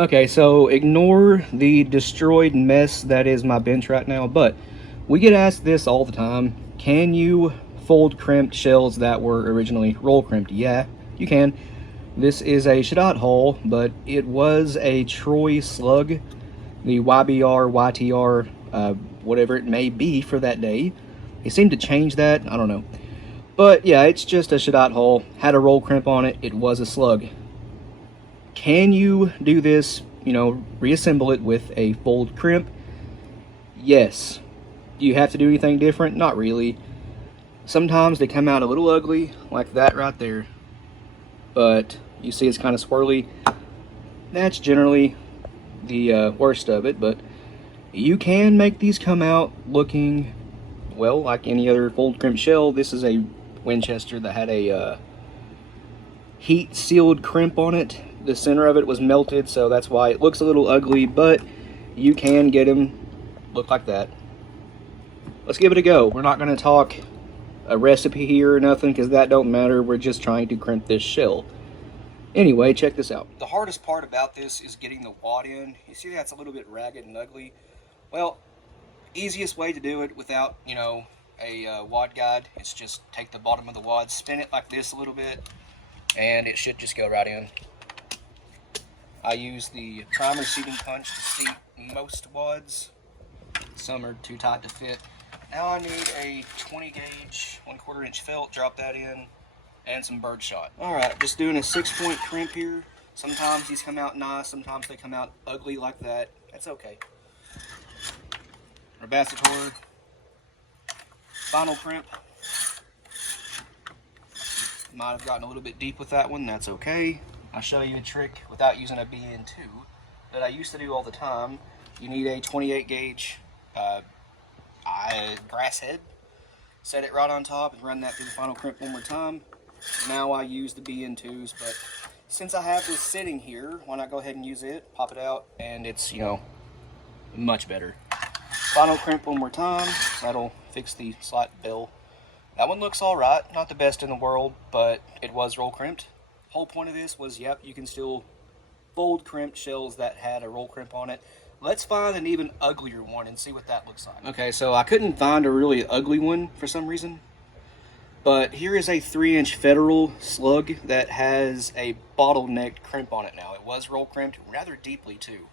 Okay, so ignore the destroyed mess that is my bench right now, but we get asked this all the time. Can you fold crimped shells that were originally roll crimped? Yeah, you can. This is a Shadot hull, but it was a Troy slug, the YBR, YTR, whatever it may be for that day. They seem to change that, I don't know. But yeah, it's just a Shadot hull, had a roll crimp on it, it was a slug. Can you do this, reassemble it with a fold crimp? Yes. Do you have to do anything different? Not really. Sometimes they come out a little ugly, like that right there. But you see it's kind of swirly. That's generally the worst of it, but you can make these come out looking, well, like any other fold crimp shell. This is a Winchester that had a heat sealed crimp on it. The center of it was melted, so that's why it looks a little ugly, but you can get them look like that. Let's give it a go. We're not going to talk a recipe here or nothing, because that don't matter. We're just trying to crimp this shell. Anyway, check this out. The hardest part about this is getting the wad in. You see that's a little bit ragged and ugly. Well, easiest way to do it without, a wad guide is just take the bottom of the wad, spin it like this a little bit, and it should just go right in. I use the primer seating punch to seat most wads. Some are too tight to fit. Now I need a 20 gauge, 1/4 inch felt, drop that in, and some birdshot. Alright, just doing a 6-point crimp here. Sometimes these come out nice, sometimes they come out ugly like that. That's okay. Rebacitor, final crimp. Might have gotten a little bit deep with that one, that's okay. I'll show you a trick without using a BN2 that I used to do all the time. You need a 28 gauge brass head. Set it right on top and run that through the final crimp one more time. Now I use the BN2s, but since I have this sitting here, why not go ahead and use it, pop it out, and it's, much better. Final crimp one more time. That'll fix the slot bill. That one looks alright, not the best in the world, but it was roll crimped. Whole point of this was, yep, you can still fold crimped shells that had a roll crimp on it. Let's find an even uglier one and see what that looks like. Okay, so I couldn't find a really ugly one for some reason, but here is a 3-inch Federal slug that has a bottlenecked crimp on it now. It was roll crimped rather deeply too.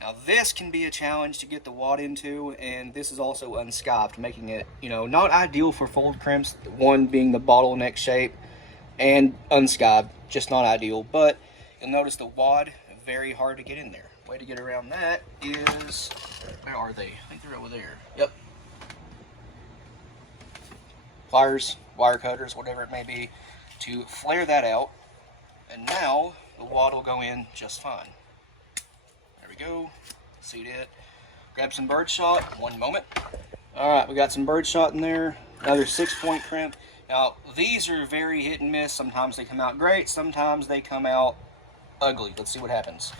Now this can be a challenge to get the wad into, and this is also unscothed, making it, not ideal for fold crimps, one being the bottleneck shape, and unscothed, just not ideal. But you'll notice the wad, very hard to get in there. Way to get around that is, where are they? I think they're over there. Yep. Pliers, wire cutters, whatever it may be, to flare that out. And now the wad will go in just fine. There we go. Seat it. Grab some birdshot. One moment. Alright, we got some birdshot in there. Another 6-point crimp. Now, these are very hit and miss. Sometimes they come out great, sometimes they come out ugly. Let's see what happens.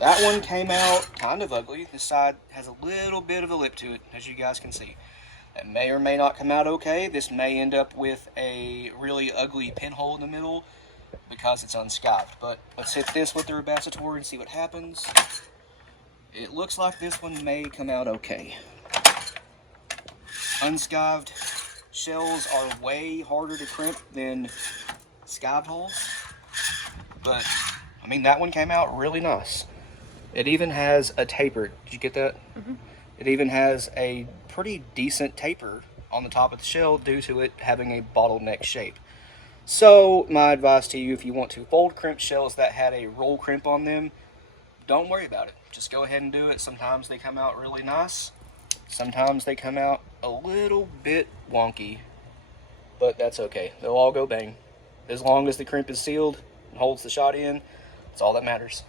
That one came out kind of ugly. This side has a little bit of a lip to it, as you guys can see. That may or may not come out okay. This may end up with a really ugly pinhole in the middle because it's unscothed. But let's hit this with the Rebacitor and see what happens. It looks like this one may come out okay. Unscothed shells are way harder to crimp than scothed hulls, but I mean that one came out really nice. It even has a taper. Did you get that? Mm-hmm. It even has a pretty decent taper on the top of the shell due to it having a bottleneck shape. So my advice to you, if you want to fold crimp shells that had a roll crimp on them, don't worry about it. Just go ahead and do it. Sometimes they come out really nice. Sometimes they come out a little bit wonky, but that's okay. They'll all go bang. As long as the crimp is sealed and holds the shot in, that's all that matters.